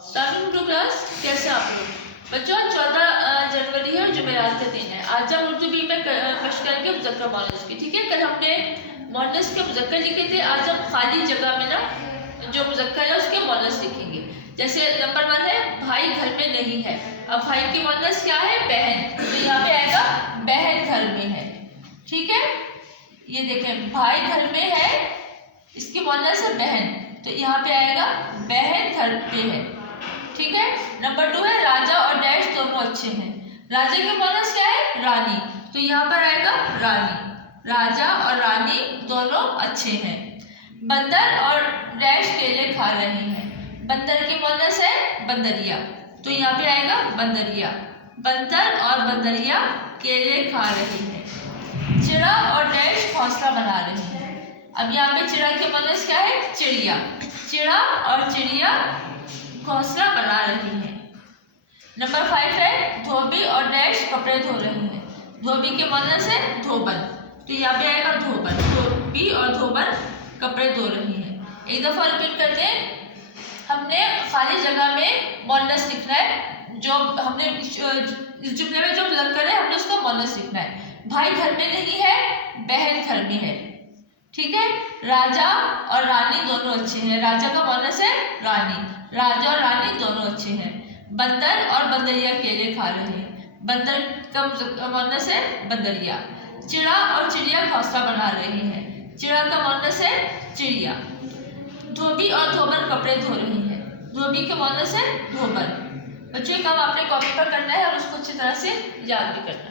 To class, कैसे आप लोग बच्चों? 14 जनवरी है और जुमेरात का दिन है। आज हम उर्दू भी में मशक करेंगे मुज़क्कर मुअन्नस की। ठीक है, कल हमने मुअन्नस के मुज़क्कर लिखे थे, आज हम खाली जगह में ना जो मुज़क्कर है उसके मुअन्नस लिखेंगे। जैसे नंबर 1 है भाई घर में नहीं है। अब भाई की मुअन्नस क्या है? बहन, तो यहाँ पे आएगा बहन घर में है। ठीक है, ये देखें भाई घर में है, इसकी मुअन्नस है बहन, तो यहाँ पे आएगा बहन घर पे है। ठीक है, नंबर 2 है राजा और डैश दोनों अच्छे हैं। राजा की मुअन्नस क्या है? रानी, तो यहाँ पर आएगा रानी। राजा और रानी दोनों अच्छे हैं। बंदर और डैश केले खा रहे हैं। बंदर की मुअन्नस है बंदरिया, तो यहाँ पे आएगा बंदरिया। बंदर और बंदरिया केले खा रहे हैं। चिड़ा और डैश घोंसला बना रहे हैं। अब यहाँ पे चिड़ा की मुअन्नस क्या है? चिड़िया। चिड़ा और चिड़िया घोंसला बना रही है। नंबर 5 है धोबी और डैश कपड़े धो रहे हैं। धोबी के मुअन्नस है धोबन, तो यहाँ पे आएगा धोबन। धोबी और धोबन कपड़े धो रही हैं। एक दफा रिपीट करते हैं, हमने खाली जगह में मुअन्नस लिखना है। जो हमने इस जुमले में जो मुज़क्कर है हमने उसका मुअन्नस लिखना है। भाई घर में नहीं है, बहन घर में है। ठीक है, राजा और रानी दोनों अच्छे हैं। राजा का मुअन्नस है रानी। राजा और रानी दोनों अच्छे हैं। बंदर और बंदरिया केले खा रहे हैं। बंदर का मुअन्नस है बंदरिया। चिड़ा और चिड़िया घोंसला बना रही है। चिड़ा का मुअन्नस है चिड़िया। धोबी और धोबन कपड़े धो रही है। धोबी का मुअन्नस है धोबन। बच्चों, काम आपने कॉपी पर करना है और उसको अच्छी तरह से याद भी करना है।